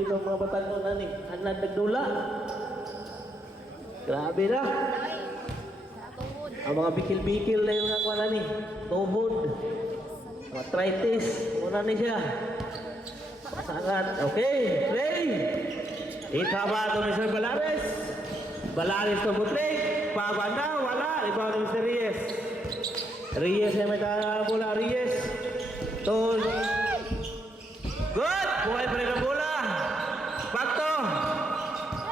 dito mga batanon na ni. Anad nagdula. Grabe na. Ang mga bikil-bikil na yung nakuha na ni. Tuhod. Arthritis. Muna ni siya. Masangat. Okay. Play. Itaba ito Mr. Balares. Balares to bootleg. Pabanda. Wala. Ibaw ni Mr. Reyes. Reyes ay may bola. Reyes. Tol. Good. Buhay pa rin ang bola. Back to.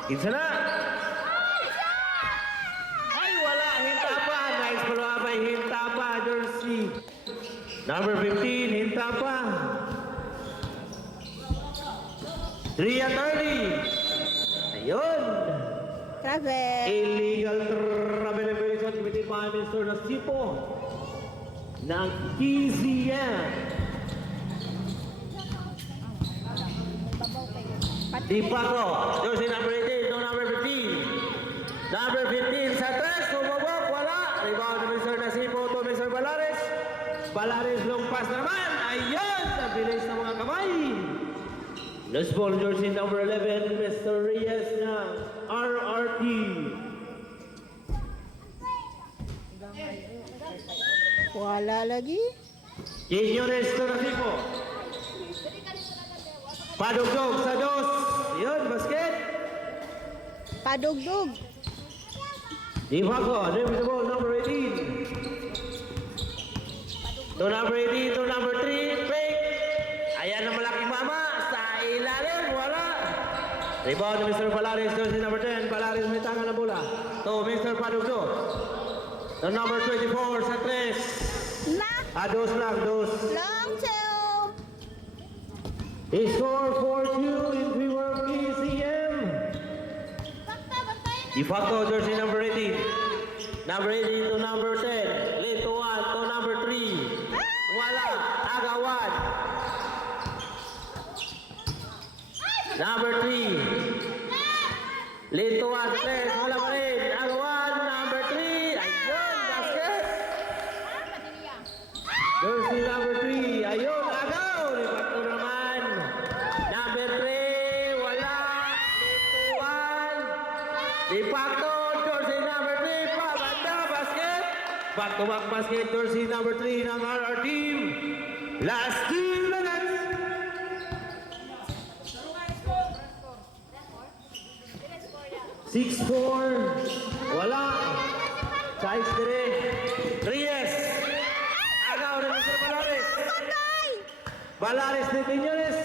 Kinsa na. Ay wala. Hinta pa. Nice pala pa. Hinta pa. Jersey. Number 15. Hinta pa. 3-30. Ayun. Travel. Illegal travel evaluation committee by Mr. Nasipo ng KZM. Di Paco, jersey number 18, no number 15. Number 15 sa tres, sumabok, wala. Rebound ni Mr. Nasipo to Mr. Balares. Balares long pass naman. Ayun, nabilis ng mga kamay. Loose ball jersey number 11, Mr. Reyes ng RRT. Wala lagi. Quiñones to Nasipo. Padugdog sa dos. Yun, basket. Padugdog. Di Paco, dribble the ball, number 18. To number 18, to number 3, fake. Ayan ang malaking mama. Sa ilalim, wala. Rebound ni Mr. Balares, jersey number 10. Balares may tangan na bola. To Mr. Padugdog. To number 24 sa 3. Nak. Dos lang, dos. Long two. He scored 4-2 in favor of KCM. De facto, jersey number 18. Number 18 to number 10. Late to 1 to number 3. Wala. Agawad. Number 3. Late to 1. Players. Wala pa rin. Agawad. Number 3. Ayun. Basket. Jersey number 3. Ayun. Agaw. De facto naman. Number 3. Wala. Late to 1. De facto. Jersey number 3. Pabanda. Basket. Back to back basket. Jersey number 3 ng RR team. Last 2 minutes. Six four, wala. Size 3. Reyes. Agaw na Mr. Balares. Balares ni Quiñones.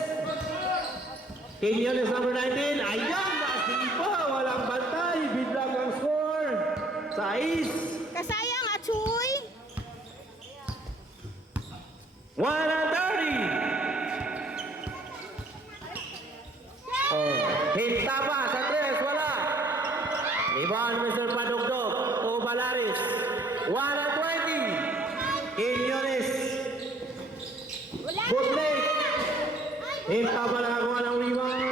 Quiñones number 19. Ayan, lasing po. Walang bantay. Bidlang ang score. Size. Kasayang achuy. 130. Oh, hinta pa sa 3. Wala. Rebound Mr. Padugdog to Balares. 120. Quiñones. Bootleg. Hinta pa nakakuha ng rebound.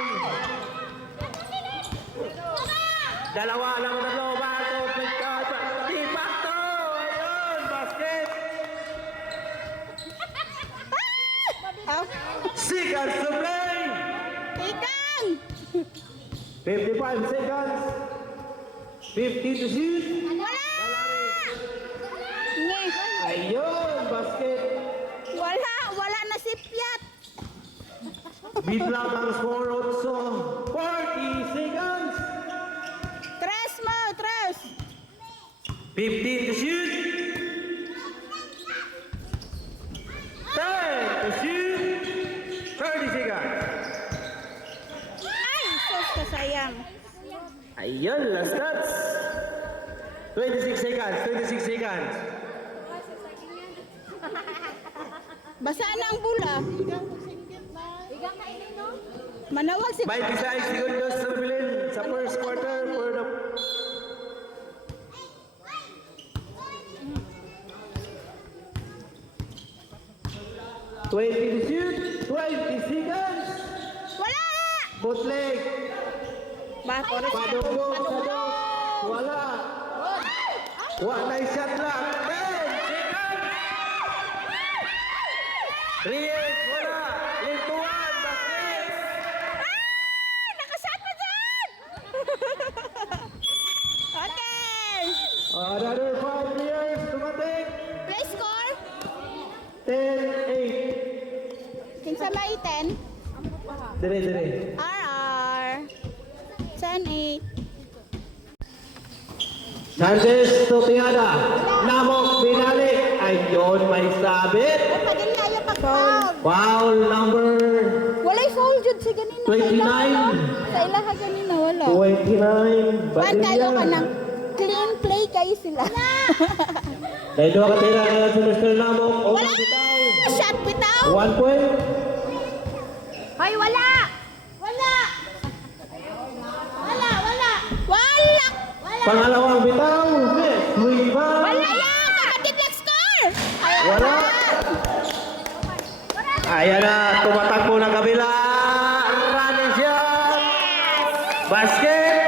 Dalawa lang na tatlo. Bato. Di facto. Ayun. Basket. Oh. Seconds to play. Ikang. 55 seconds. 50 to shoot. Wala. Nye. Ayun, basket. Wala. Wala na si Piat. Bidlang ang score also. 40 seconds. Tres mo. Tres. 15 to shoot. 10 to shoot. 30 seconds. Ay, sus kasayang. Ayun, last stats. 26 seconds. 26 seconds. Basa na ang bula. Manawag si 26 seconds sa bilin sa first quarter for the 20 to shoot, 20 seconds. Wala! Bootleg. Padugdog. Padugdog. Wala. Wala yung shot lang. 10 seconds. Reyes, wala. Lintuan, basket. maitin? Dire, dire. RR. San 8. Sanchez to Tihada. Namok binalik. Ayun, may sabit. Padilla yung pag-foul. Foul number Walay foul jud si ganina. 29. Sa ilaha ganina wala. 29. Wan kayo ka Badilla. ng clean play kayo sila. Dahil dua katira na si Mr. Namok. O Wala! bitaw. Shot bitaw! 1 point. Hoy, wala! Wala! Wala, wala! Wala! Wala! Pangalawang bitaw. Miss Rebound. Wala yan! Kapatid lang score! Wala. Ayan na, tumatakbo ng kabila. Running shot. Basket.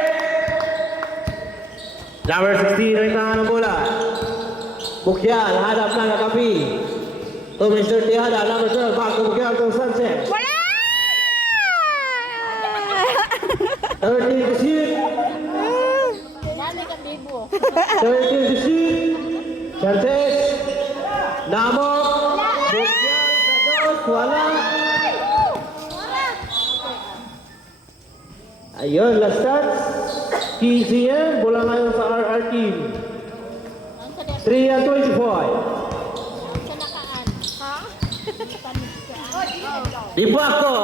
Number 16, rin na ng bola. Bukyal, hadap na kakapi. To Mr. Tihada, number 12, back to Bukyal to Sanchez. Wala! 13 to shoot. 13 to shoot. Sanchez. Namok. Bukyal, Sados, wala. Ayun, last stats. 15 yan, bola ngayon sa RR team. 3 and 25. Di Paco,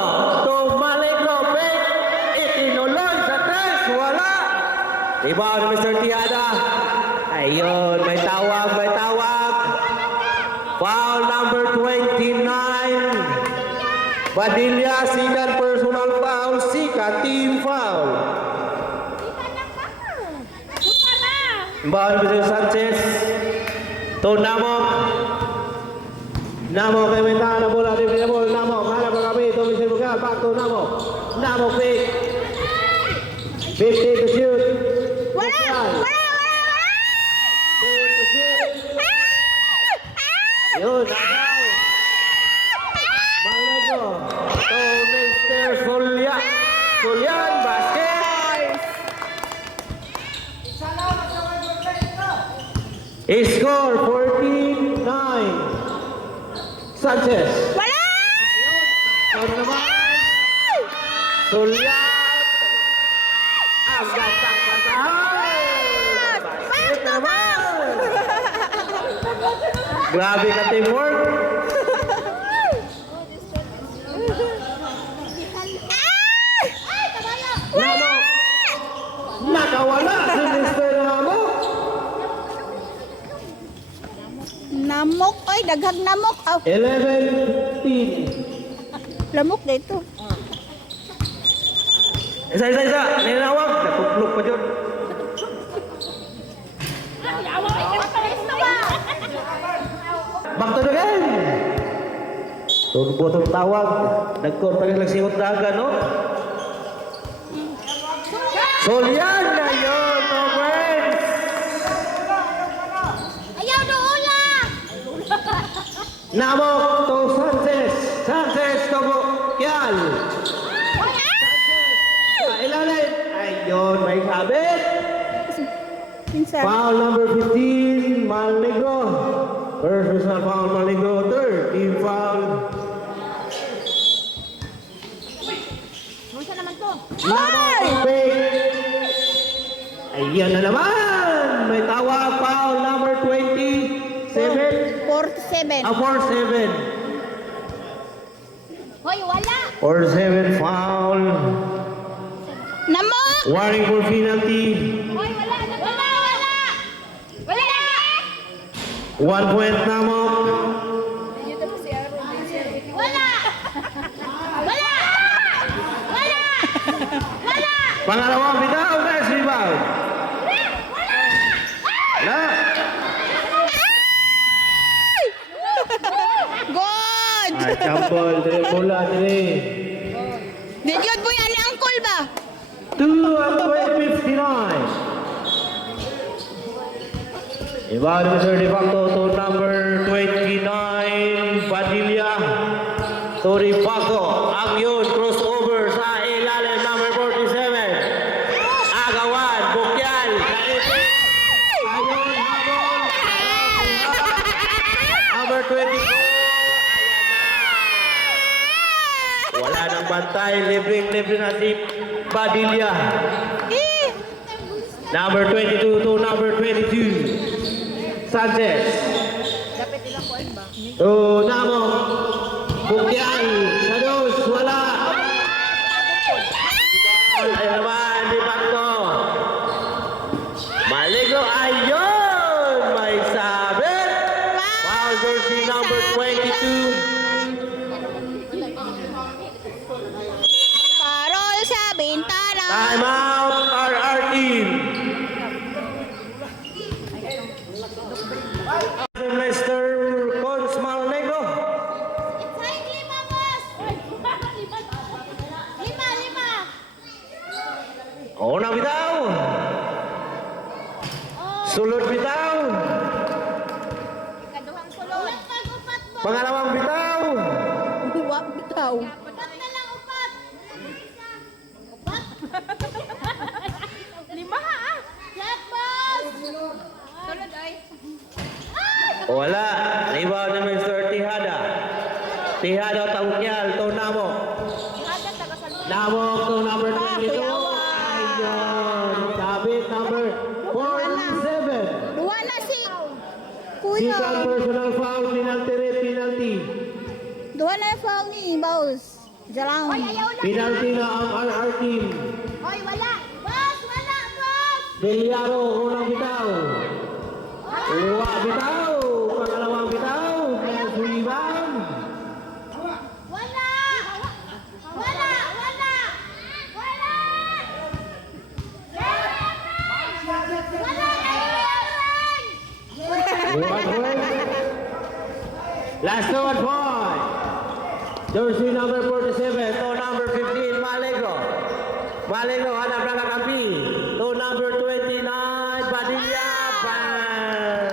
to Malik Lopez, itinuloy sa tres, wala. Rebound ni Mr. Tihada. Ayun, may tawag, may tawag. Foul number 29. Padilla, second personal foul, Sika, team foul. Rebound ni Mr. Sanchez. To Namok. Namok kay Mentana, bola di pinabol. Namok, hanap ang kami. To Mr. Bugal, back to Namok. Namok pick. 50 to shoot. Wala! Wala! Wala! 2 to shoot. Yun, agaw. Malego. To Mr. Solyan. Solyan, basket. Score 14-9. Sanchez. Wala! Ano naman? Solyan. Ang gandang pasahan. Basket naman. Grabe ka teamwork. Namok. Nakawala si Mr. Namok. Namok, oy, daghag namok. Oh, 11-15. lamok dito. Isa. Ninawag. Natuklog pa dyan. Back to the game. Turbo itong tawag. Nagkorpag lang siwot daga, no? Solyan na yun, no friends. Ayaw doon lang! Namok to Sanchez. Sanchez to Bukyal. Ilalim. Ayun, may sabit. Pinsan. Foul number 15, Malnegro. First personal foul, Malnegro. Third, team foul. Musa naman to. Namok, fake. Ayan na naman. May tawag, foul number 27. 47. 4-7. Hoy, wala! 4-7 foul. Namok! Warning for penalty. Hoy, wala! Wala! Wala! Wala! 1 point Namok. Wala! Wala! Wala! Wala! Pangalawang bitaw, next rebound. Wala. Good! Ay, jambol. Dire bola, dire. Did yun po yan ni Uncle ba? 2 and 59. Rebound Mr. De Facto to number 29, Padilla. To De Facto, ang yun, crossover sa ilalim, number 47. Agawan, Bukyal, Naipit. Ayun, habol. Number 24. Ayan na. Bantay, libreng-libre na si Padilla. Number 22 to number 22. Sanchez. To Namo. Bukyan. Sados. Wala. Ay naman. Di Pacto. Maligo. Ayun. May sabit. Foul jersey number 22. Parol sa bintana. Time out. RR team. Mr. Cons Malnegro. Inside lima, boss. Lima. Una bitaw. Sulod bitaw. Kaduhang sulod. Upat, boss. Pangalawang bitaw. Wak bitaw. Upat na lang, upat. Upat? Lima, ha? Jack, boss. Sulod, ay. Wala. Rebound ni Mr. Tihada. Tihada Taukyal to Namo. Ada tagasan. Namo to number 22. Ayun. Sabit number 47. Duwa na si Kuya. Second personal foul. Penalty. Duwa na foul ni Baus. Jalang. Hoy, ayaw na. Penalty na ang RR team. Hoy, wala. Boss, wala, boss. Deliaro, unang bitaw. Uwa bitaw. Pangalawang bitaw. Next rebound. Wala. Wala. One point. Last one point. Jersey number 47 to number 15, Malegro. Malegro, hanap na kakampi. To number 29, Padilla. Bang!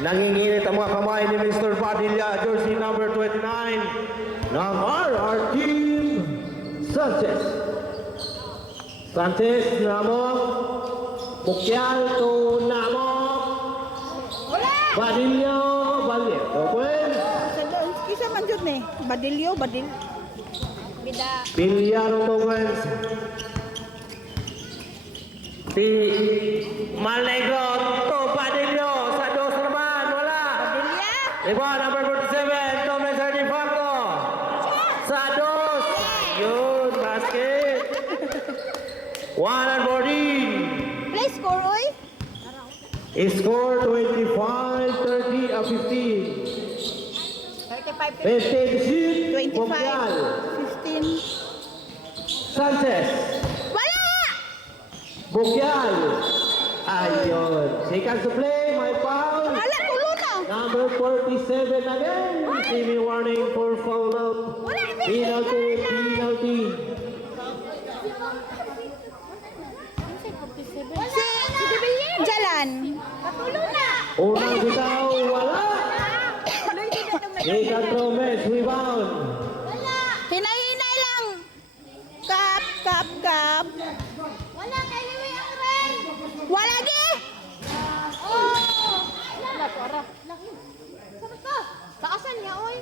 Nanginginit ang mga kamay ni Mr. Padilla. Jersey number 29 ng RR Team. Sanchez, Namok. Bukyal to Namok. Padilla. Okay. Kisa man jud ni. Badilyo. Bida. Pilyaro Towens. Malnegro to Padillo. Sa dos naman. Wala. Badilya. Rebound number 47. Tomes Ardifaco. Sa dos. Yun. Basket. 114. Play score oy. Score 25-30 of 15. 35. 15 shoot. 25. Bukyal. 15. Sanchez. Wala. Bukyal. Ayun. Second to play. May foul. Wala tulo na. Number 47 again. Receiving warning for foul out. Penalty. Si Dibilin. Jalan. Patulong na. Unang bitaw. Wala. Second Tromes. Rebound. Wala. Hinay-hinay lang. Kap. Wala. Kailangan ang ring. Wala di. Wala, para. Sarap ka. Taasan niya, oy.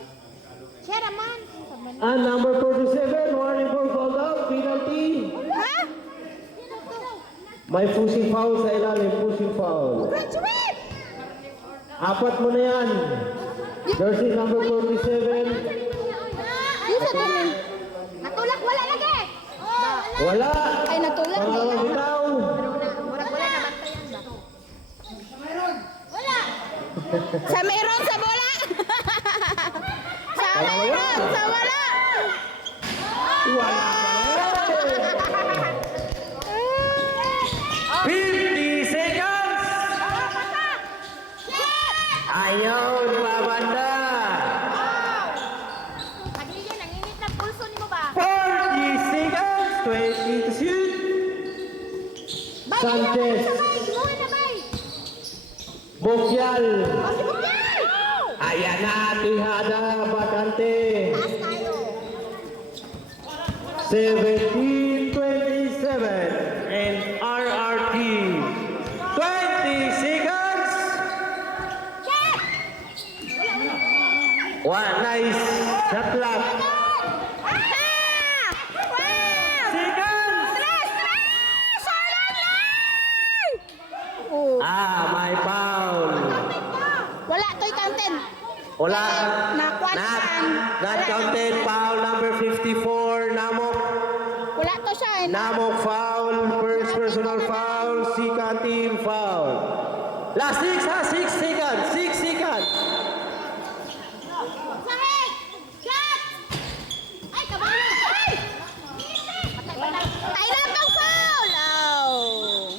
Siya naman. And number 47. Warning for foul out. Penalty. Ha? May pushing foul sa ilalim. Pushing foul. Graduate. Apat mo na yan. Jersey number 47. Isa to ni. Natulak, wala lagi. Wala. Ay natulak na. Pangalawang bitaw. Murag wala na bantayan ba? Wala. Sa meron sa bola. Sa meron sa wala. Wala. 50 seconds. Ayaw, babanda. Padilya, nanginit na pulso ni mo ba? 40 seconds. 20 to shoot. Sanchez. Imuha na bay. Bukyal. Si Bukyal. Ayan na, Tihada, bakante. Taas tayo. 17-27 and RRT. 20 seconds. One nice shot clock. Wala. Nakuha na yan. Not counted. Foul number 54. Namok. Wala to siya eh. Namok foul. First personal foul. Second team foul. Last 6 ha. 6 seconds. 6 seconds. Sahig! Shot! Ay, kabalo! Ay! Ay, lapang foul! Oh.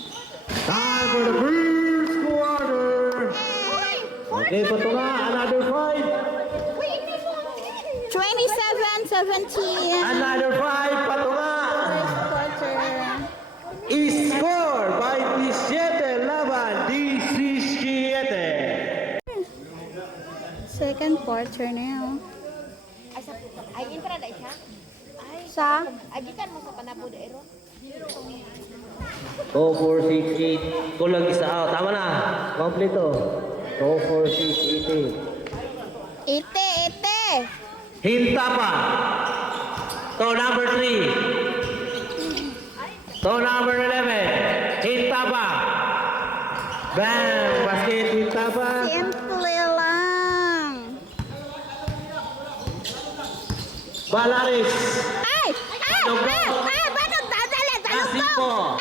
Time for the first quarter. Okay, Patula. Another 5. 27-17. Another 5. Patula. First quarter. Score 27 laban 17. Second quarter na yun. Ay, sa ay, intra na siya? Ay, Sa? agikan mo sa panabod, Aaron. 2, 4, 6, 8. Kulang isa out. Tama na. Kompleto. 2, 4, 6, 8. Ite, ite. Hinta pa. To number 3. To number 11. Hinta pa. Bang! Basket hinta pa. Simple lang. Balaris. Ay! Ay! Ay! Ba't dadala? Asipo.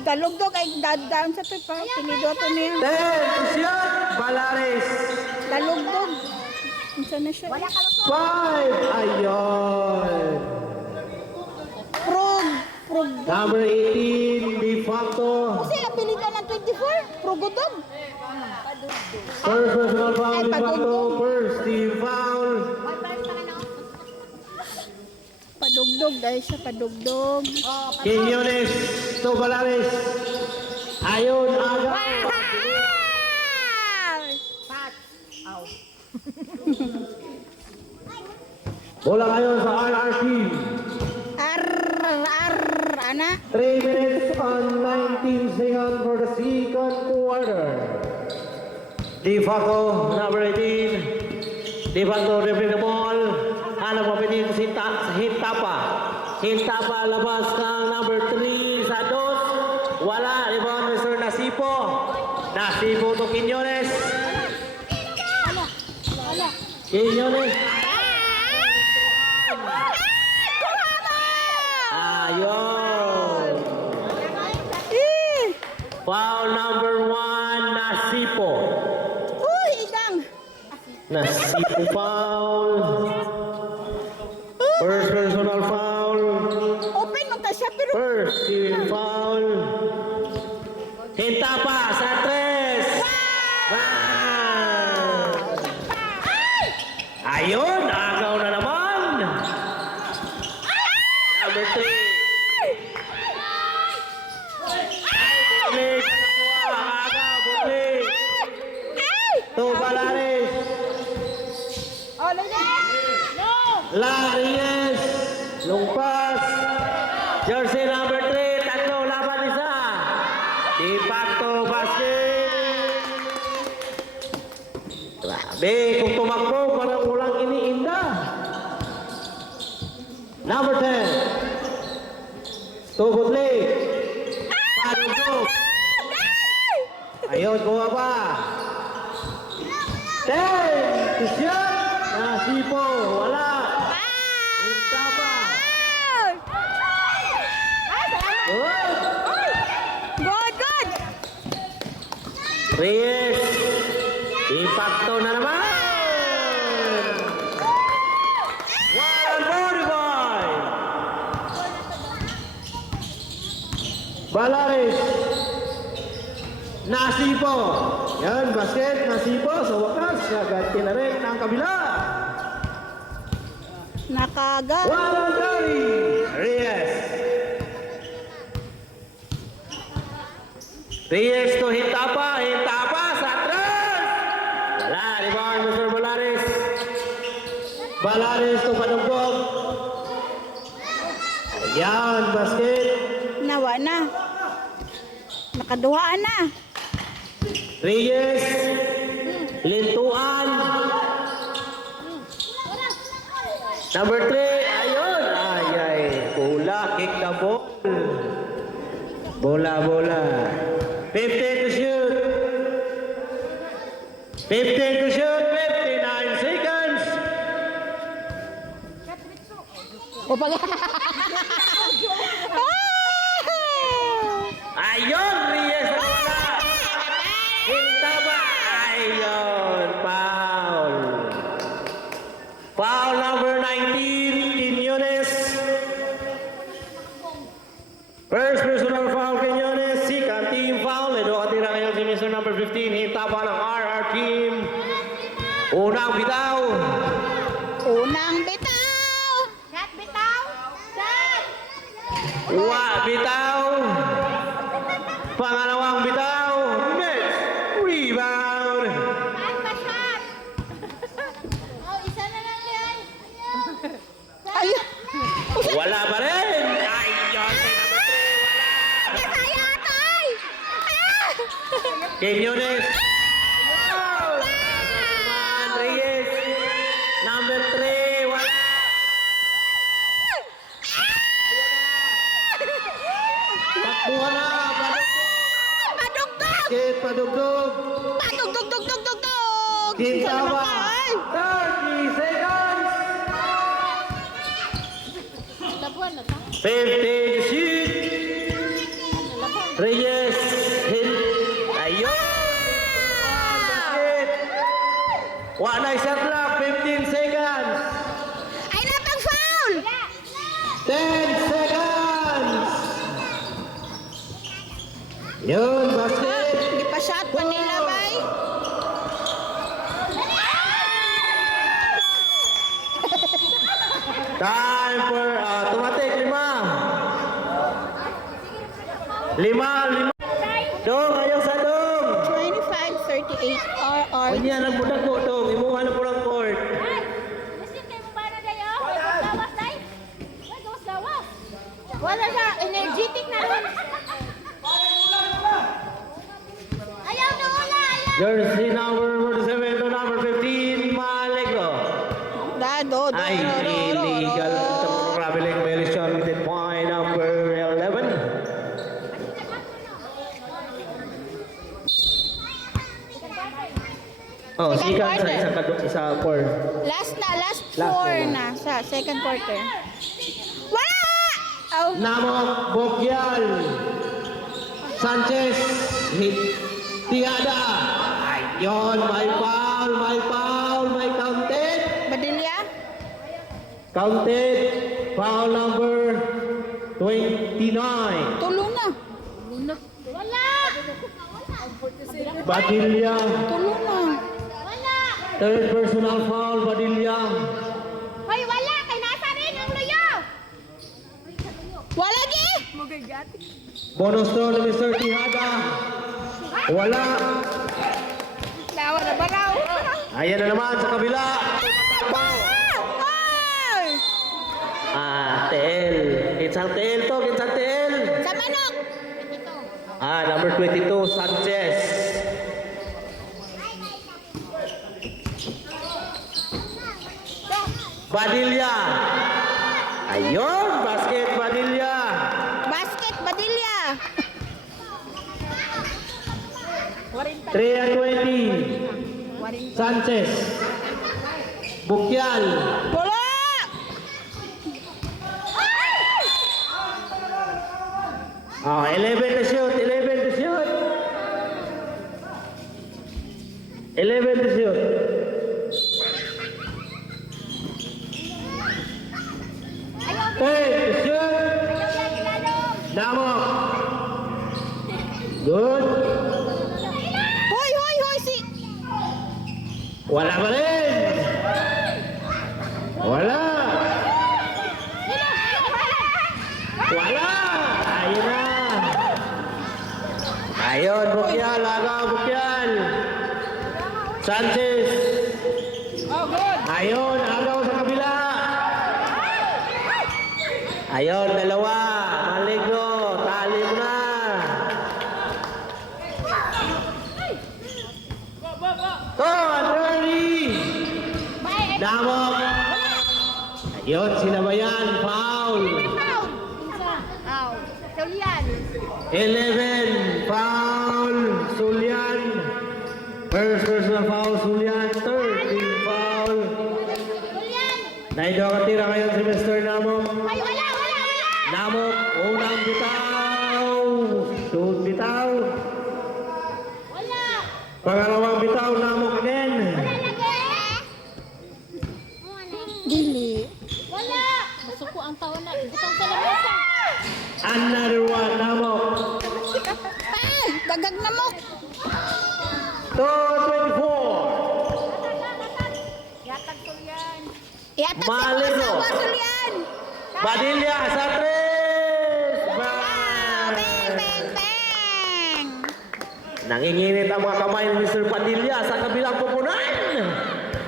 Dalugdog ay dadaan sa to pa. Pinidoto niya. 10. Shot. Balaris. Dalugdog. Unsa na siya? 5. Ayun. Prog. Prog. Number 18. De facto. Kasi apelido ng 24. Progudog. First personal foul. Ay, De facto. padugtog. First team foul. Padugdog. Dahil siya padugdog. Quiñones to Balaris. Ayun, aga. Bola ngayon sa RR team. Ana. 3 minutes and 19 seconds for the second quarter. De facto, number 18. De facto, referee the ball. Hanap mapitin si Hintapa. Hintapa labas kang number 3 sa dos. Wala, rebound Mr. Nasipo. Nasipo to Quiñones. Quiñones. Ayun. Foul number 1, Nasipo. Uy, idang. Nasipo foul. First personal foul. Open mo ta siya pero First team foul. Hinta pa sa 3. Ayun, agaw na naman. Number 3. Buklik. Agaw, buklik. To Balaris. Oh, lagi. No. Larias. Lumpas. Jersey number 3. Tatlo laban isa. De facto basket. Grabe, kung tumakbo, parang walang iniinda. Number 10. Tubutlik. Padugtog. Ayun, kuha pa. 10. Shot. Nasipo. Wala. Hinta pa. Good. Good, good. Reyes. Impacto na naman. 145. Balaris. Nasipo. Yan, basket. Nasipo. Sa wakas, naganti na rin ang kabila. Nakaga. 130. Reyes. Reyes to Hintapa sa atras. Wala, rebound Mr. Balaris. Balaris to Padugtog. Ayan, basket. Nawa na. Nakaduhaan na. Reyes. Lintuan. Number 3, ayun. Ay, bola, kick the ball. Bola. 15 to shoot. 15 to shoot, pag... Ayun, Reyes na wala. Hintaba. Ayun, foul. Foul number 19, Quiñones. First personal foul, Quiñones. Second team foul. Ito katira ngayon si Mr. number 15. Hintaba ng RR team. Unang bitaw. Unang bitaw! Shot, bitaw! Shot! Bitaw. Pangalawang bitaw. Next. Rebound. Shot pa, shot! Oh, isa na lang yan. Ay! Wala pa rin. Ayun, si number 3. Wala. Kasaya tay! Ah! Quiñones. Reyes. Number 3. Wala. Takbuhan na. Padugtog! Padugtog. Padugtog! Hintaba. Ay! 30 seconds. Labuan na ta. 15 shoot. Reyes. Ayun. Basket. Wala shot clock. 15 seconds. Ay, napang foul! 10 seconds. Yun, basket. Hindi pa shot pa nila, bay. Time for tumatik 5. 5. Dong, ayaw sa dong. 25-38 RR. O niya, nagbudak mo dong. Imuha na po ng court. Ay! Masin kayo mo ba na kayo? Gawas, day! Ay, gawas. Wala siya. Energetic na rin. Ayaw na wala! Ayaw! Jersey number 47 to number 15, Malegro. Dado, Ay, illegal. Traveling violation with point number 11. Oh, Second sikat sa quarter. isa court. Last Last 4 na. na sa second quarter. Wala! Oh, Namok Bokyal. Sanchez. Tiada. Ayun, may foul, may counted. Badilya? Counted. Foul number 29. Tulong na. Wala! Badilla. Tulong na. Wala! Third personal foul, Badilla. Hoy, wala! Kay nasa rin ang luyo! Wala gi! Bonus throw ni Mr. Tihada. Wala. Dawa na baraw. Ayan na naman sa kabila. Ay! TL. Kinsang TL to, kinsang TL. Sa manok! Number 22, Sanchez. Badilla. Ayun, basket Badilla. Basket, Badilya! 3 and 20. Sanchez. Bukyal. Wala! Oh, 11 to shoot, 11 to shoot. 11 to shoot. Hey, to shoot. Damok. Good. Hoy, hoy, hoy! Si... Wala pa rin. Wala. Wala. Ayun na. Ayun, Bukyal. Agaw, Bukyal. Sanchez. Ayun, agaw sa kabila. Ayun, dalawa. Maligno. Tali mo na. To, attorney. Damok. Ayun, sinabayan. Foul. Aw, Julian. 11. Foul. Sulian. First personal foul, Sulian. 13 foul. Julian. Naidwa katira ngayon si Mr. Namok. Ay, Namok, unang bitaw. Sunod bitaw. Wala. Pangalawang bitaw, Namok again. Wala lagi. Dili. Wala. Masuko ang taon na. Butang sa lamesa. Another one, Namok. Ah, dagag na mo. 224. Yatag ko yan. Iatag Mali, si no? Asawa Sulian. Padilla sa 3. Wow, bang, bang, bang. Nanginginit ang mga kamay ni Mr. Padilla sa kabilang pupunan.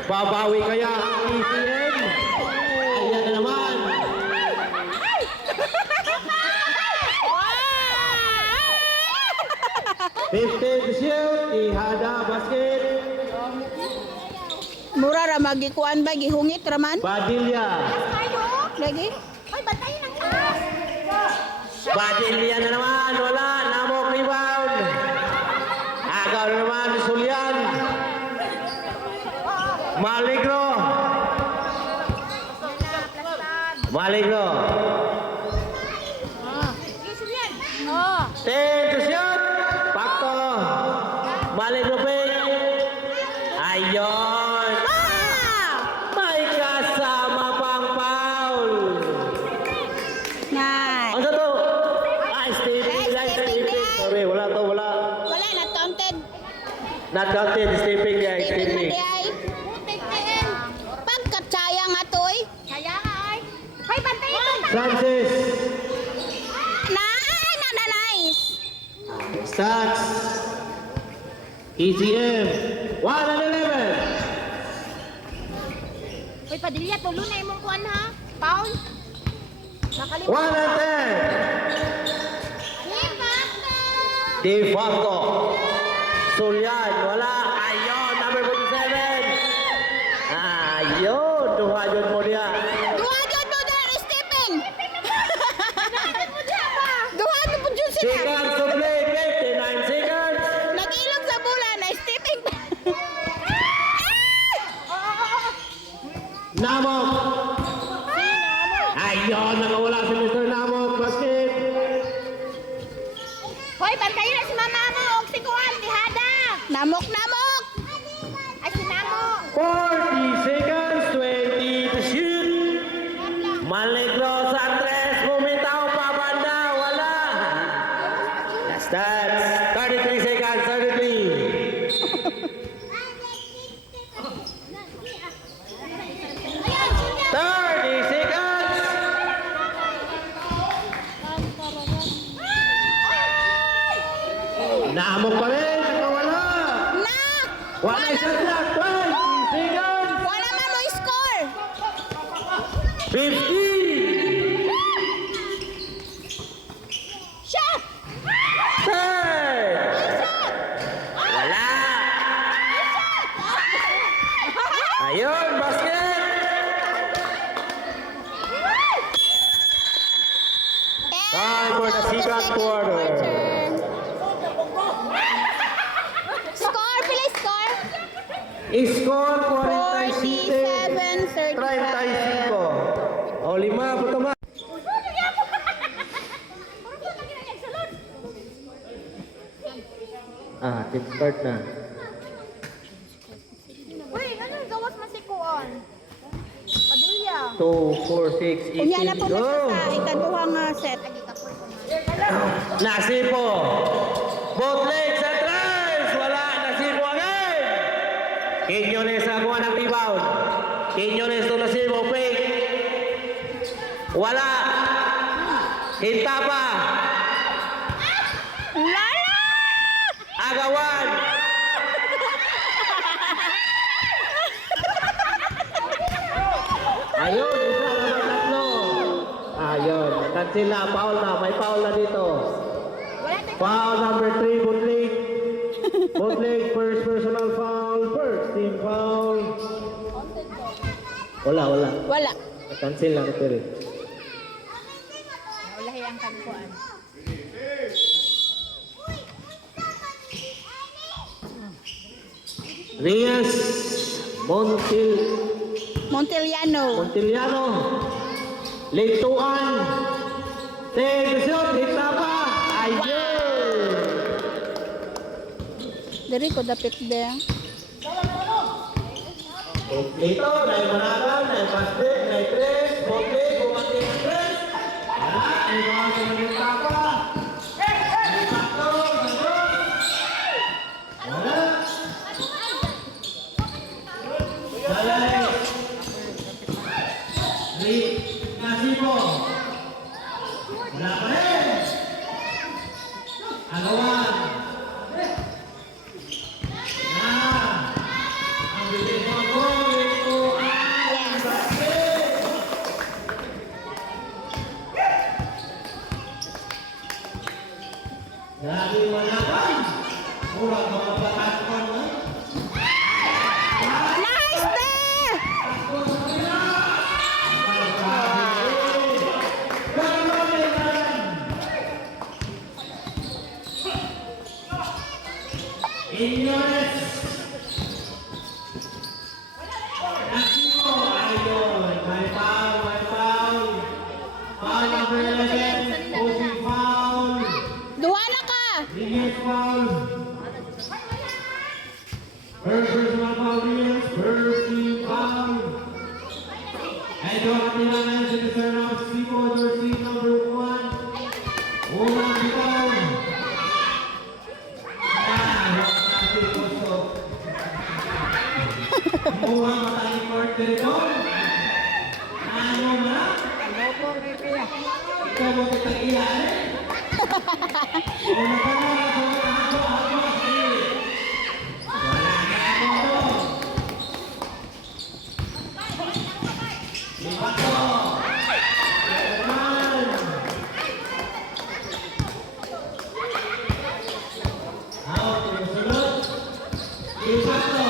Babawi kaya ang ECM? Ayan na naman. 15 to shoot. Ihada basket. Mura ra magikuan ba gihungit raman? Padilla. Kayo? Lagi. Ay, bantayin ang taas. Padilla na naman. Wala. Namok rebound. Agaw na naman ni Sulian. Maligro. Maligro. Yes, yan. Oh. 10 to shoot. Pakto. Maligro pay. Ayon. May kasama pang foul. Nice. Ano to? Stepping. Ay, stepping din. Sorry, wala to, wala. Wala na counted. Not counted, stepping niya, Stepping stepping. man di ay. Putik na yan. Pagkatsaya nga toy. Kaya nga ay. Ay, bantayin ito. Francis. Na nice. Stats. ECM. 1 and 11. Uy, Padilla, tulo na imong kuan ha. Paul. 1 Nakalimutan. and 10. De facto. Sulyan, wala. Ayun, number 47. Ayun, duha yun mo niya. Duha jud mo dyan stepping. Duha jud mo dyan sila. Seconds to play, 59 seconds. Nag-ilog sa bola na stepping. Namok. Ayun, nakawala si Mr. Namok. Basket. Hoy, bantayin na si mama mo. Og si kuan, tihada. Namok. Ay, si Namo. 40 seconds, 20 to shoot. Maligro sa 3, bumitaw pa banda, wala. That's 33 seconds, 33. Ayan, Julia. 30 seconds. Naamok pa rin, nakawala. Na. Wala isang block, 20 seconds. Wala man mo score. 50. Shot! 10. Wala. Ayun, basket. Time for the second quarter. Score, please score. Score 47, 47, 35. O, 5, puto ma. Team start na. Uy, ano gawas masikuan? Padilla. 2, 4, 6, 8, Unya na po mo go! sa ikaduhang set. Nasipo. Both legs at tries. Wala. Nasipo again. Quiñones nakuha ng rebound. Quiñones to Nasipo. Fake. Wala. Hinta pa. Lala! Agawan. Ayun. Isa na may tatlo. Ayun. Cancel na. Foul na. May foul na dito. Foul number 3, bootleg. Bootleg, first personal foul, first team foul. Wala. Wala. Cancel lang ito rin. Ulahi ang kankuan. Rias Montiliano. Montiliano. Leituan. Take the shot, hit na pa. Ayun. Dari ko dapit deh. Ito, dahil managan, dahil pasde, dahil tres, bote, bumati ng tres. Ay, mga kumalita pa. Ay, pato, ganun. Wala. Dalay. Nasibo. Wala pa rin. Agawan. Ang bilis mo ko, ito ang basket. Grabe managan. Murag mga batakon na. Nice deh. Inyores. Nasibo, ayun. May foul, may foul. Foul number 11, Osi foul. Dua na ka. Reyes foul. First personal foul, Reyes. First team foul. And yung katilangan sa concern of Sipo, jersey number 1. Unang bitaw. Mukhang matalik court dito. Ano na? Ikaw mo kitang ilan eh. Una ka na, ako. Wala na ako to. Lipat ko. Yaman. Out, sunod. Lipat ko.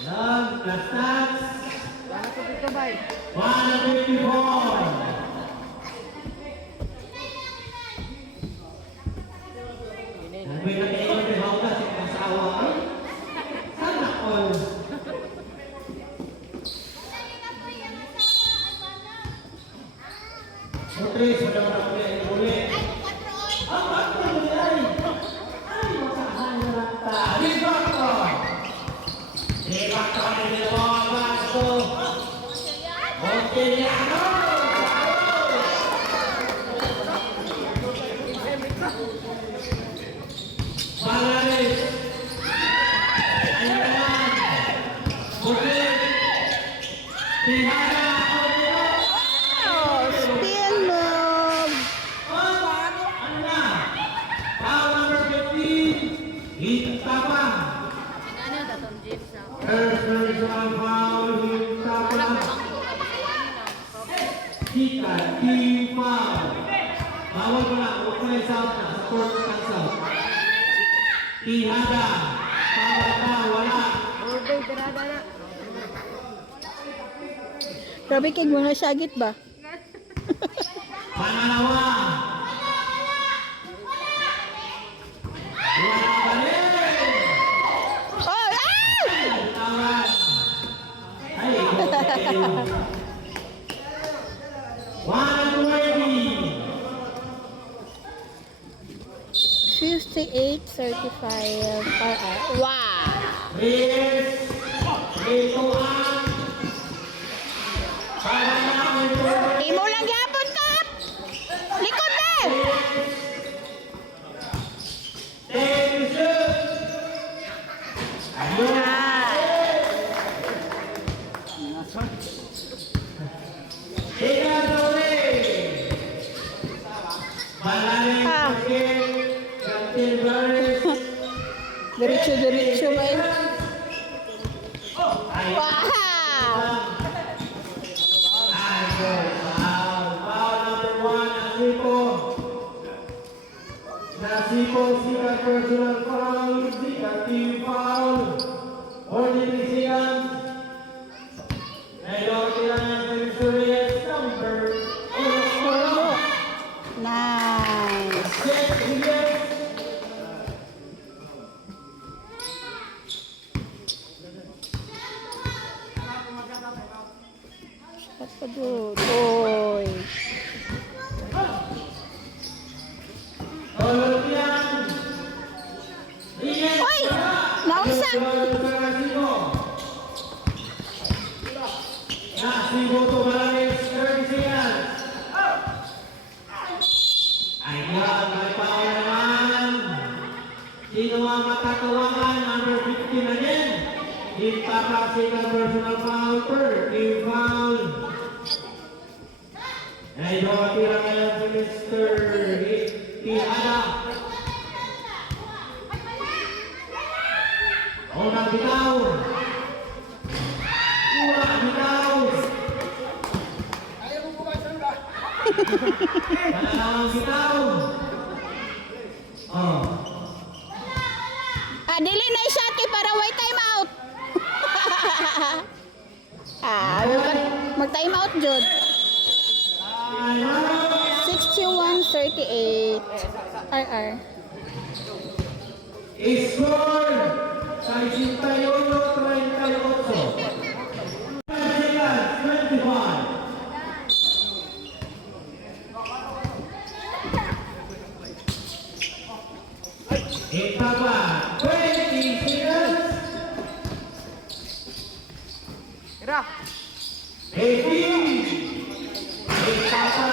Love, the stats. 154. Ang pinag-iwan ni Hauka sa kasawa ko. Sana all. Tres, wala mo na ko yan uli. Ang bakit mo yan? Ay, masahan na lang ta. Lipat ko. Lipat ko ang nilawag ko. Okay, ano? Palaris. Ayun naman. Bukit. Tihara ako dito. Oh, spin move. Ano na? Foul number 15. Hit tapang. First personal foul, hit tapang. Kita, team foul. Bawal ko lang, huwag ko na i-sound na. Sa court cancel. Tihada. Foul na, wala. Grabe kay mga syagit ba? Pangalawa. Wala pa rin. Oh, ah! Tawad. Ay, okay. 120. 58-35 per hour. Wow! Reyes. Rituan. Paganamin ko. Imo lang yapon ka! Likod na! Tension. Ayun. Ikadori. Balaling Ah. Pagkit. Captain Barres. Diretso ba yun? Ay. Wow! Foul number 1, Nasipo, sikat personal foul, sikat team foul. Ordinary sikat. Ngayon, kailangan ng Reyes number 4. Nice! Yes, Reyes. Shot pa doon. Oy! tira ngayon si Mr. Tiana. Unang bitaw. Unang bitaw. Pangalawang bitaw. Oh. Dili na i-shot kay para white time out. Mag-time out, Jud. 61-38. RR. Score 61-38. 25. Etapa 20 seconds. 18. Etapa.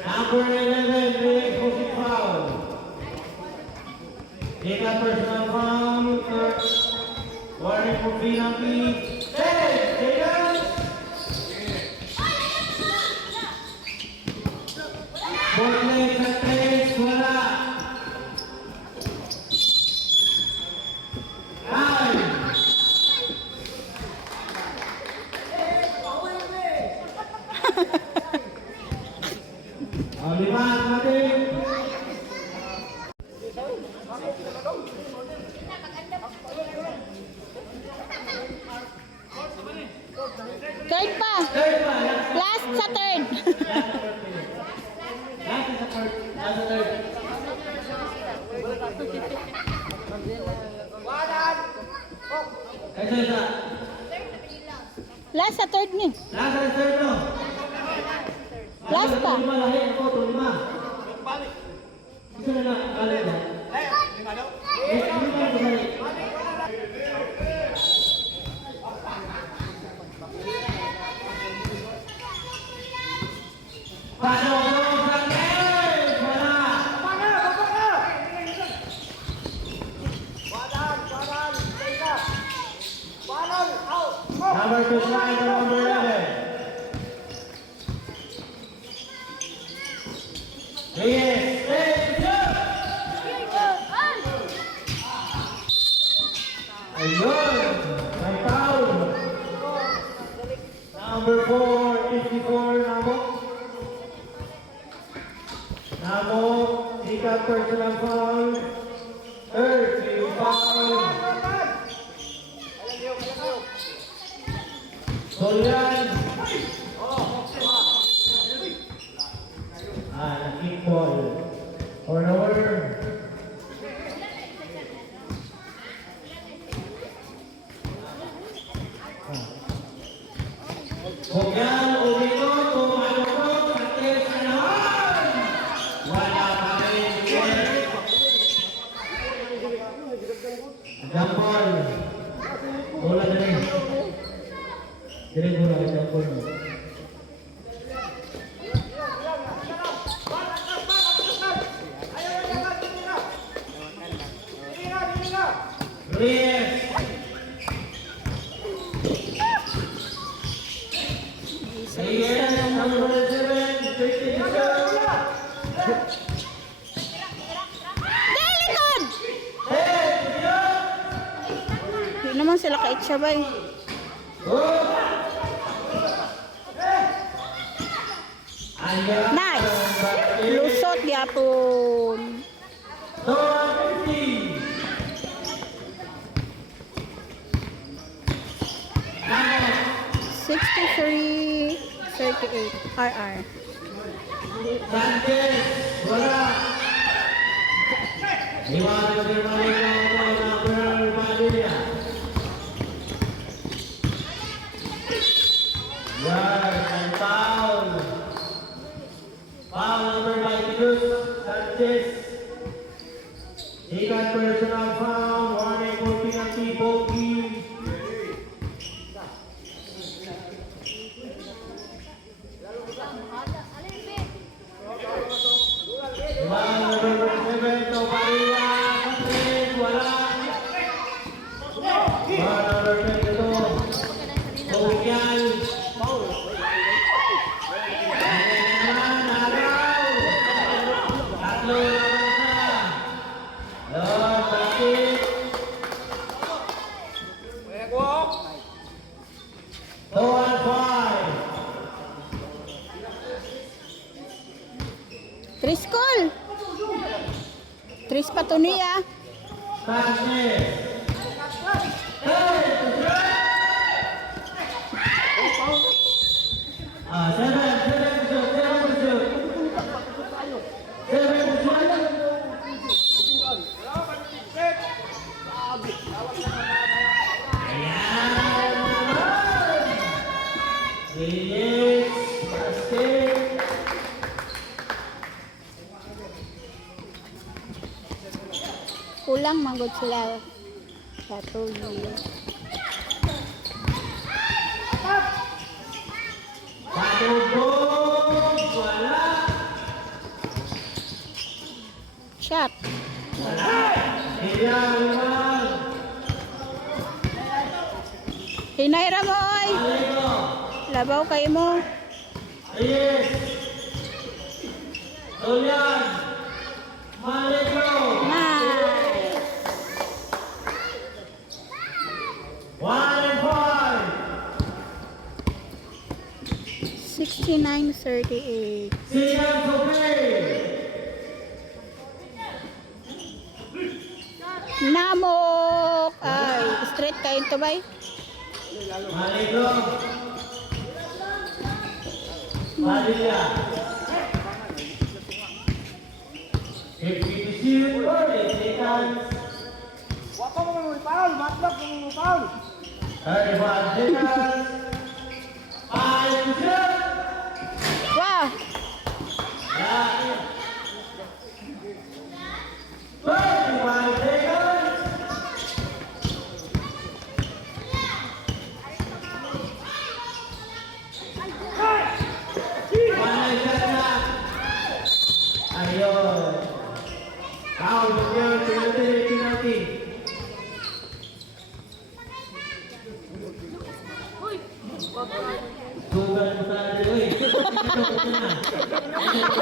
Number 11, really pushing foul. Take a personal foul. Warning for penalty. 10 seconds. Both legs at 3, wala. 9. Ang lima natin. Third pa. Third pa. Last sa third. Last sa third. Last sa third. Isa. Last sa third ni. Last sa third no. Last pa. Lima lahi ako. Lima. Isa na lang. Balik na. Paano sa net? Wala. Number 2 slide to number 11. Yes, ayun, may foul. Number 4, 54, Namo, sikat personal foul. Third, foul. Solian. Kickball. Turnover. Bogyan, umino, tumalunok, sakit sa naman. Wala pa rin. Jampol. Bola na rin. Jadi bola ke jampol. Yes. Yes, number 7, 57. Likod! Hindi naman sila kaitsabay. Nice! Lusot gyapon. 63-38 RR. Sanchez, wala. Iwan ko din maligaw ko na Pearl Padilla. Yan, and foul. Foul number 92, Sanchez. Second personal foul, warning for penalty, both teams. Iwan number 7, Padilla, Sanchez, wala. number 22. Bukyan. Naman, agaw. Tatlo naman siya. Lord, sakit. 2-5. Tris Col. Tris pa to niya. Sanchez. Seven to shoot. Yes, basket. Kulang manggod sila. Satu Patubog, wala. shot. Iyan, Hinayra mo oy. Alego. Labaw kay mo. Yes. Tulian. Malego. Nice. 1-5. 69-38. Sinan Sophie. Namok. Ay, straight kayo to bay. Malego. Padilla. 50 to shoot. 40 seconds. 35 seconds. 5 to shoot. Wow. Yeah. 35 seconds. Panay shot na. Ayun. Foul, penalty. Sugal mo tayo, uy.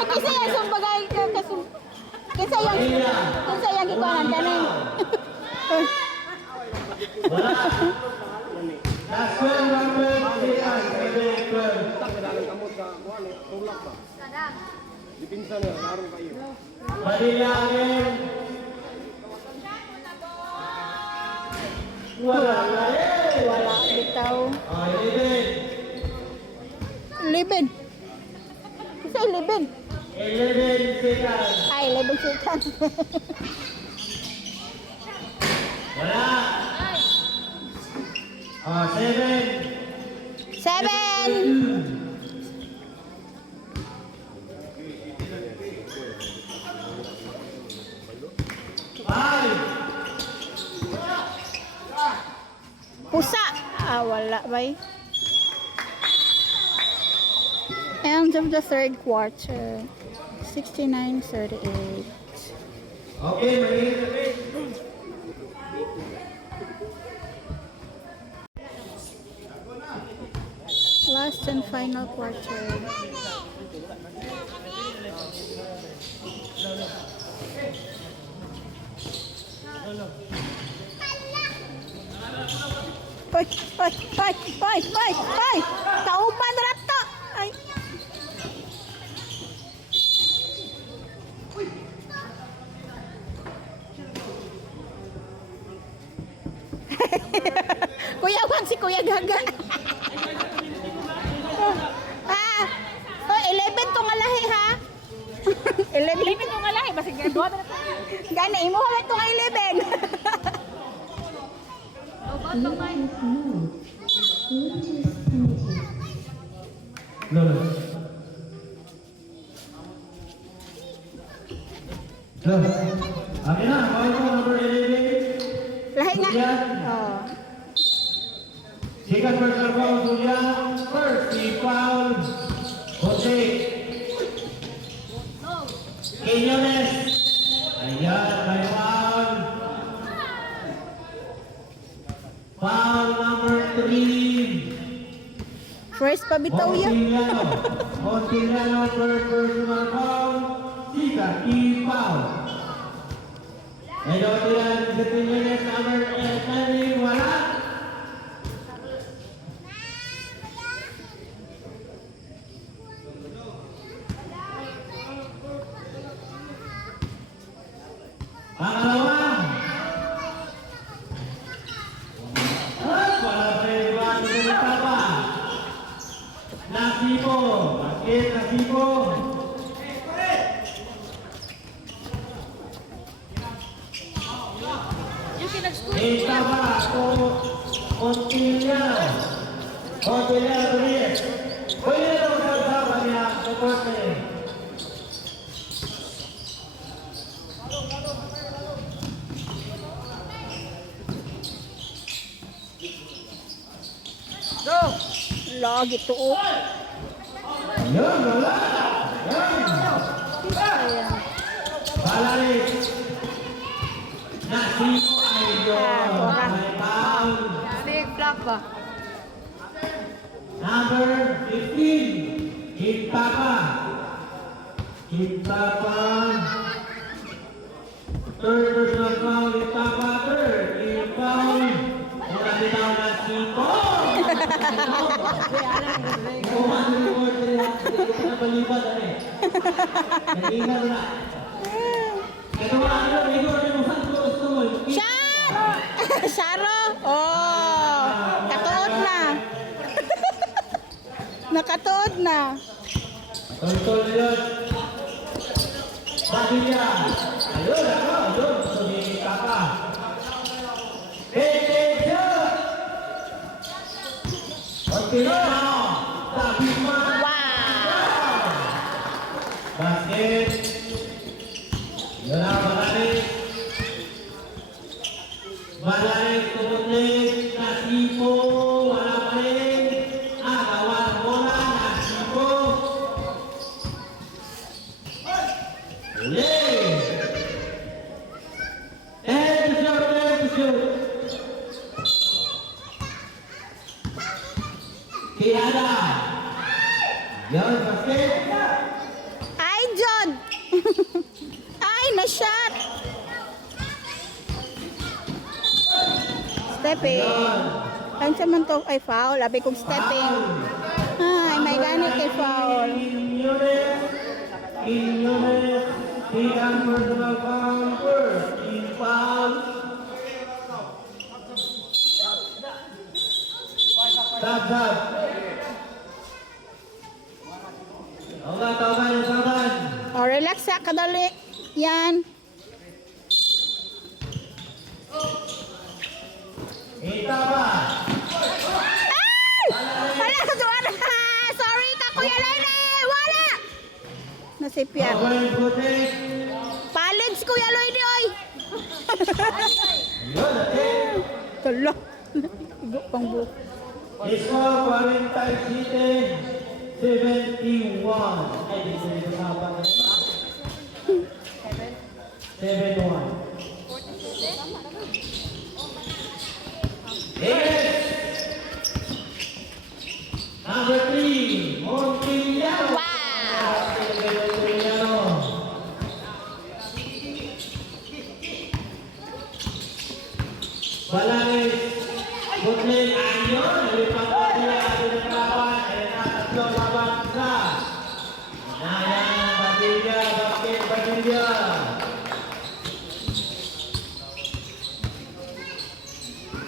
Kasi yan sumbagay ka kasi kasi yang ikuanan tanay. Wala. Last 12 number 12. Padilla again. Wala na eh. Wala bitaw. Oh, 11. 11. Kasi 11. 11 seconds. Ay, 11 seconds. Wala. Oh, 7. 7. Pusa. Ah, wala bay. End of the third quarter. 69-38. Okay, mainit kami. Last and final quarter. Oy, oy, oy, oy, oy, oy! Kauban rato! Ay. Kuya Juan, si Kuya Gaga. Ah, oh, 11 to nga lahi ha. 11 Ito nga lang, basta ginagawa na ito. Gana imo ha to nga 11. Lola. Lola. Akin na, kawin ko number 11. Lahi nga. Yan. Oh. Second personal foul, Julian. First, team foul. Jose. Quinones. Ayan, may foul. Foul. Foul number 3. First pa bitaw ya. Montillano per personal foul. Sika, team foul. Medyo tiran 15 minutes number 8. Wala. Pangalawa. At wala pa yung iba ng pa. Nasibo. Basket Nasibo. Yung pinag-school. Itaba ko. Montillano. Montillano tuloy. Pwede na ito magsasawa niya. Support niya. Lagi to. Oh. Yun, wala. Yun. Ayan. Balik. Nasibo ay yun. May foul. Big block ba? Number 15. Itaba. Itaba. Third personal foul. Itaba third. Foul. Mula bitaw na Siko. Kumang report nila. Hindi na balibat eh. Kanina na. Ito ano, Igor, yung gusto mo. Shot! Sharo! Oh! Katuod na. Nakatuod na. Tol yun. Padilla. Ayun, ayun. Sumikita ka. Hey, shot! Montillano. Sabi mo. Wow! Basket. Yun ang balik. Balik, tumutlik. Nasibo. Wala pa rin. Agawan bola. Nasibo. Uli. And to shoot. Kiada. Yun, basket. Ay, John! Ay, na-shot! Stepping. Ano siya man to? Ay, foul. Labi kong stepping. Ay, may ganit kay foul. In unit, Tigang personal foul first. In foul. Tap. Tawagan. O, relax sa kadali. Yan. Itaba. Ay! Wala ka doon! Sorry ka, Kuya Lene! Wala! Nasipyan. Open protect. Palids, Kuya Lene, oy! Yun, atin. Tulo. Igo pang buhok. Score Quarantine City 71. Ay, di ko dito sahapan na ito. 7-1. Yes! Number 3, Montillano. Wow! Montillano. Balanes. Butling Anyon. Nalipat ko sila at pinaglaban. Ay natatlo laban sa Nayang Padilla. Basket Padilla.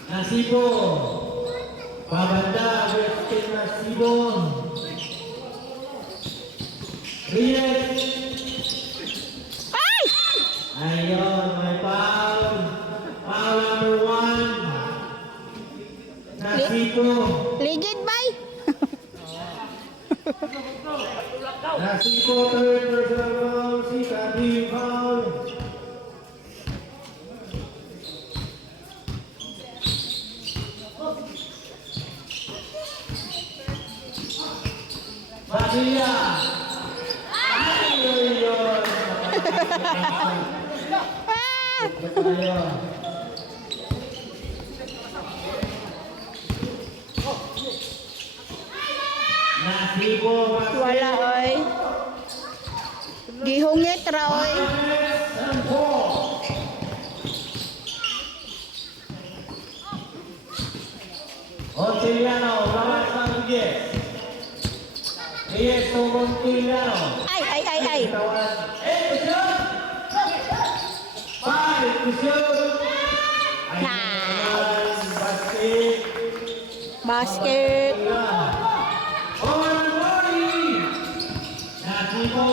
Nasibo. Pabanda. Basket Nasibo. Reyes. Ay! Ayun, may foul. Foul number 1. Nasibo. Ligid, bay! Nasibo, third personal foul. Sika, team foul. Padilla. Ayun. Ah! Ayun. Nasibo basket. Wala oy. Gihungit ra oy. And four. Montiliano, lawan sa Reyes. Reyes to Montiliano. Ay. Tawan. 8 to shoot. 5 to shoot. Nice. Basket. Basket. On body. Nasibo.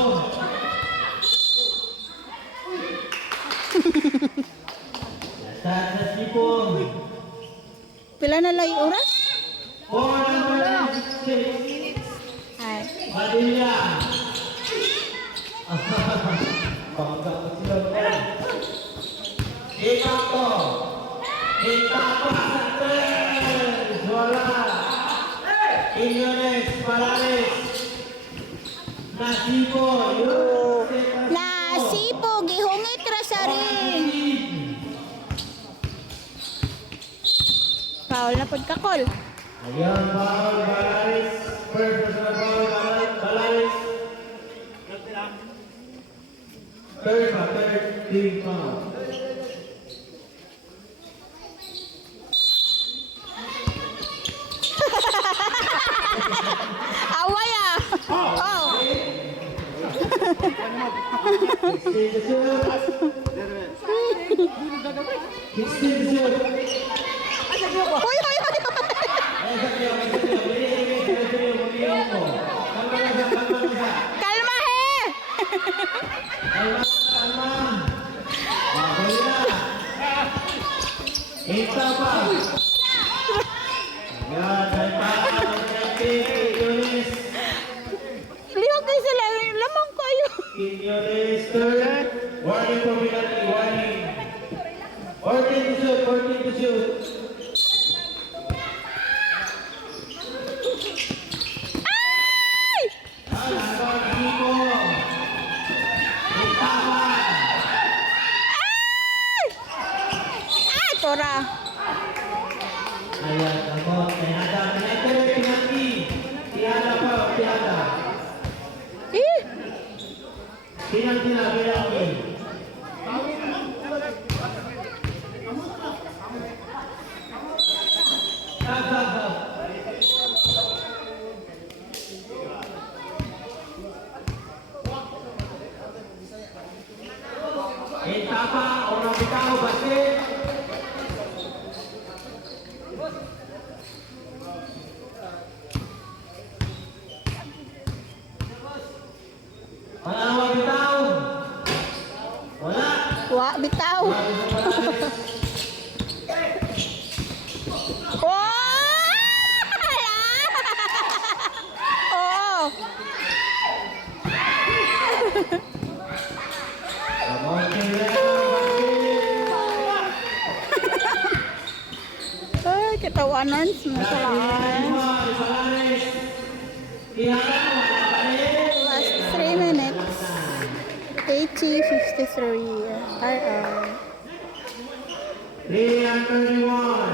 Nasibo. Pila na lang yung oras? 4 Ay. Padilla. Bangga ko sila ko. Ikato. Ikato sa tres. Wala. Quiñones, Parales. Nasibo. Nasipo, gihungit ra sa ring. Foul na pud kakol. Ayan, foul, Parales. First personal foul, Parales. Third team foul. Away ah. Oh. 16 to shoot. 16 to shoot. Hoy. Kalma he. Lihok kayo sila. Lamang kayo. Warning for penalty, warning. 14 to shoot. Ay! Ay! Tora. Ayan, abot. Pinada. Penalty. Tiada pa, tiada. Eh! Penalty na, penalty. Stop. Etapa, orang bitaw, basket. Pangalawa bitaw. Wala. Wa, bitaw. Oh! Ay, ketawanan masalaan. Last 3 minutes. 80-53. RR. 3:31.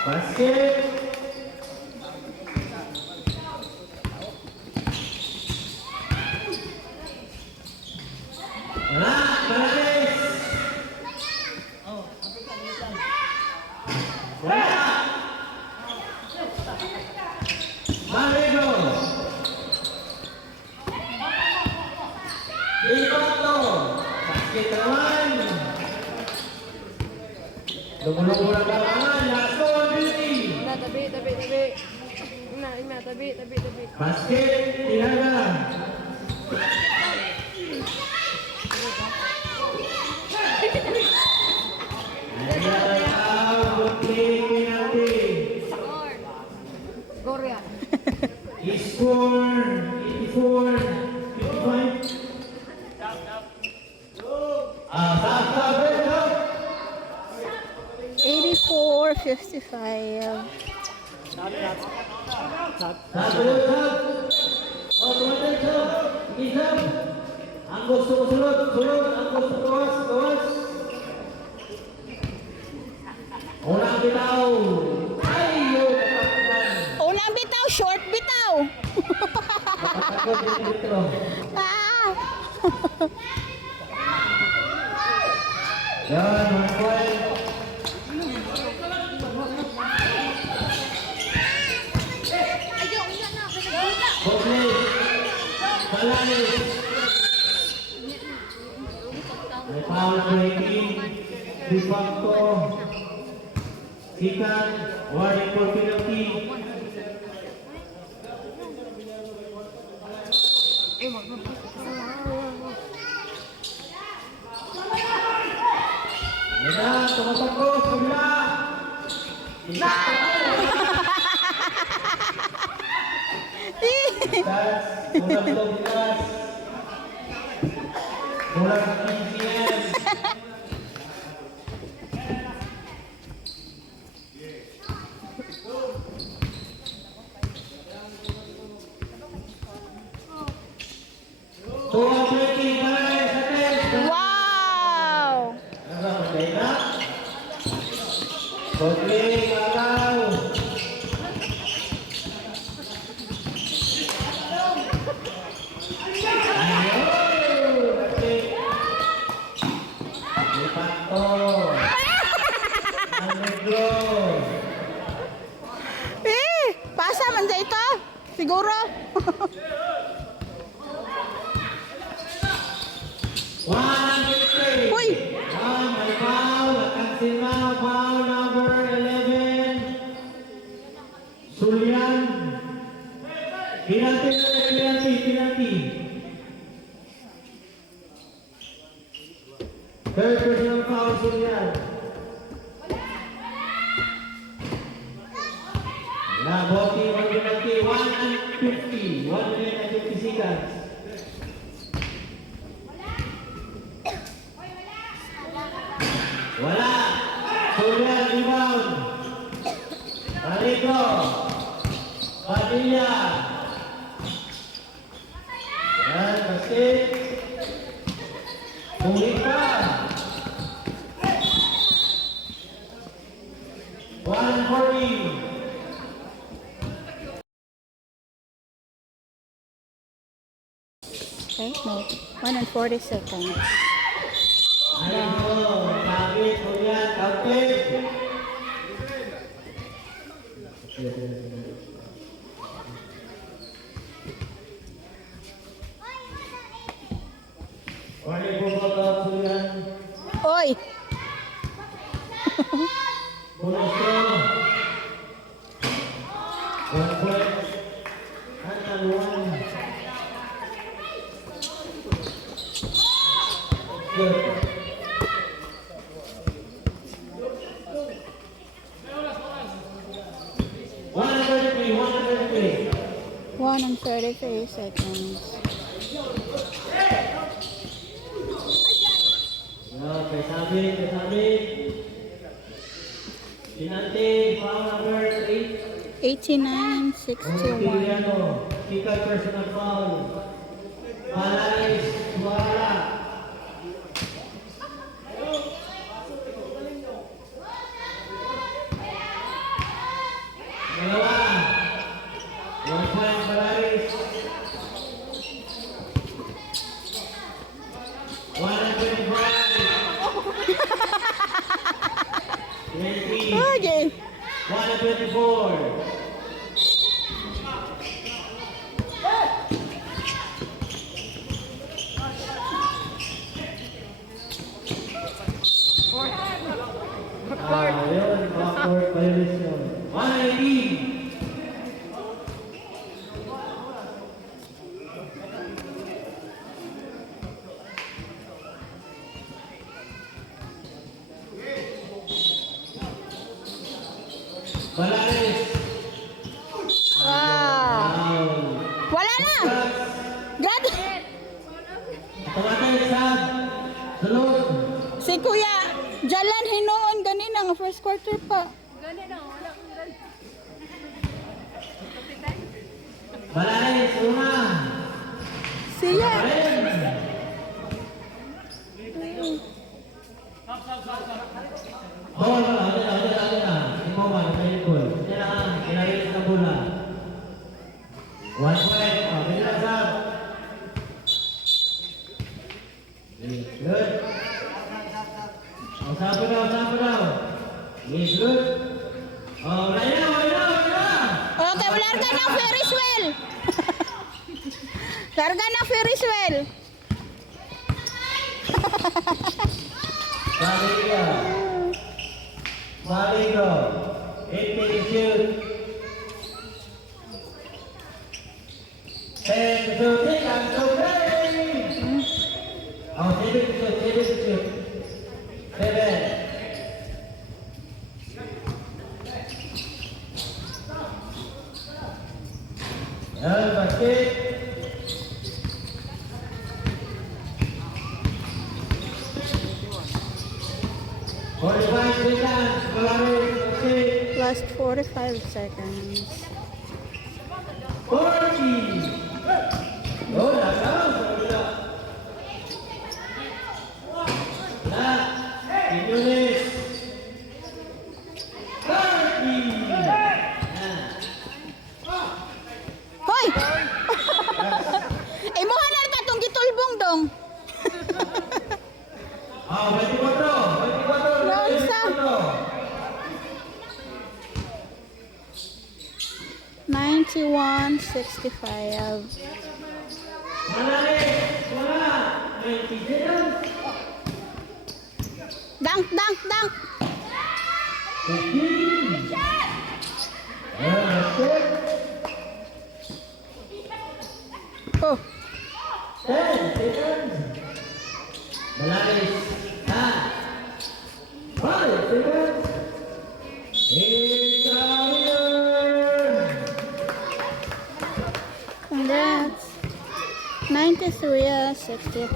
Basket. Wala, Parales. Wala. Marigo. Ikato. Basket naman. Lumulong lang naman. Laso, beauty. Tabi. Tabi. Basket, tinaga. Korea. Score 84, 55. Stop. 84-55. Stop. gusto mo sulod, sulod. Ang gusto gawas, gawas. Unang bitaw. Ay, yun. Natakpan. Unang bitaw, short bitaw. Natakot din dito. Ah. Yan, 1 point. Bokli. Balanis. May foul breaking. Bipakto. Sikan. Warning for penalty. Yan, tumatakbo. Kabila. Tas, kulang tungkas. Kulang PCM. Tuwa breaking para sa test. Wow. Ano ba, okay na? Bokling, agaw. Pasa man sa ito. Siguro. Uy. May foul. Cancela, foul number 11. Sulian. Penalty. Third personal foul, Sulian. Boti, 1 penalty, 150. 1 minute and 50 seconds. Wala. Sulian, rebound. Rico. Padilla. Yan, basket. Kulit pa. 140. Okay, no. 1 and 40 seconds. Rico, David, Julian, kapit. Warning po ba Julian? Oy. Puliso. 1 point. Antaluan. Good. One and 33. 1 and 33 seconds. Okay, sabit. Pinanti, foul number 8. 89, 61. Piliano, kicker personal foul. Palais, Suara. Dalawa. 1 point Palais. 125. 20. Okay. 124. Yun, backward violation. 180. Balares. Wow. Wala na. Grad. Tumatay sa sunod. Si Kuya Jalan hinoon ganina nga first quarter pa. Balares, una. Siya. 1 point. Oh, bila Sam. Good. Oh, sapa daw. Yes, good. Oh, Raya. Okay, larga ng Ferris wheel. Larga ng Ferris wheel. Maligo. 18 shoot. 10 to shoot. I'm so ready. Oh, 7 to shoot. 7. Basket. Last 45 seconds. 40. Oh, nakakaw. Indonesia. 30. Hoy! Imuha na ka itong gitulbong dong. Oh, 24. Nausa. 91-65. Dunk. 15. Oh. 10 seconds. Malalis. 5 seconds. It's a winner. Congrats. 93-65.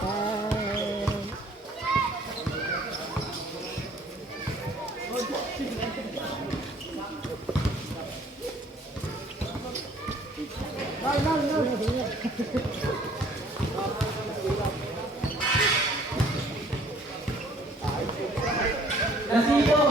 Nasibo.